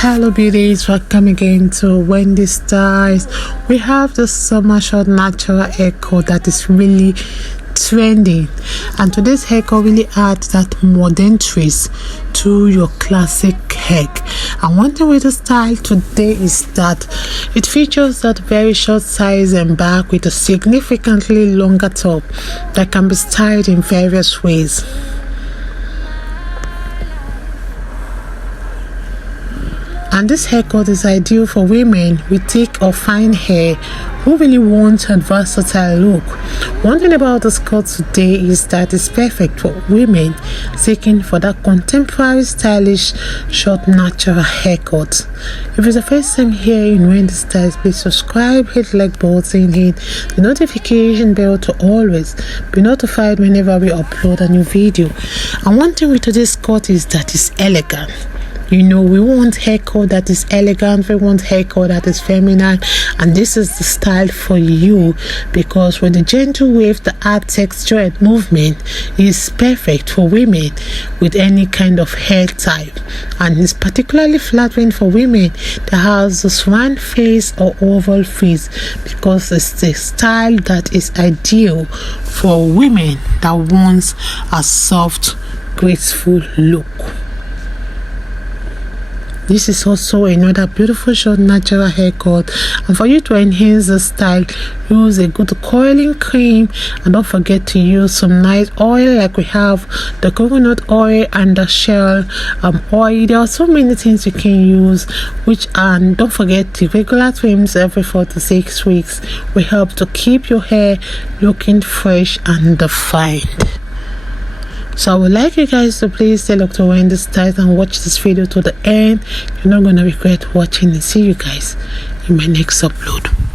Hello beauties, welcome again to Wendy Styles. We have the summer short natural haircut that is really trendy, and today's haircut really adds that modern twist to your classic hair. And one thing with the style today is that it features that very short size and back with a significantly longer top that can be styled in various ways. And this haircut is ideal for women with thick or fine hair who really want a versatile look. One thing about this cut today is that it's perfect for women seeking for that contemporary stylish short natural haircut. If it's the first time here in Wendy Styles, please subscribe, hit the like button, hit the notification bell to always be notified whenever we upload a new video. And one thing with today's cut is that it's elegant. You know, we want haircut that is elegant, we want haircut that is feminine, and this is the style for you, because with the gentle wave, the art texture and movement is perfect for women with any kind of hair type, and it's particularly flattering for women that has this round face or oval face, because it's the style that is ideal for women that wants a soft, graceful look. This is also another beautiful short natural haircut, and for you to enhance the style, use a good coiling cream, and don't forget to use some nice oil like we have the coconut oil and the shell oil. There are so many things you can use, and don't forget the regular trims every 4 to 6 weeks will help to keep your hair looking fresh and defined. So I would like you guys to please stay locked to Wendy Styles and watch this video to the end. You're not going to regret watching it. See you guys in my next upload.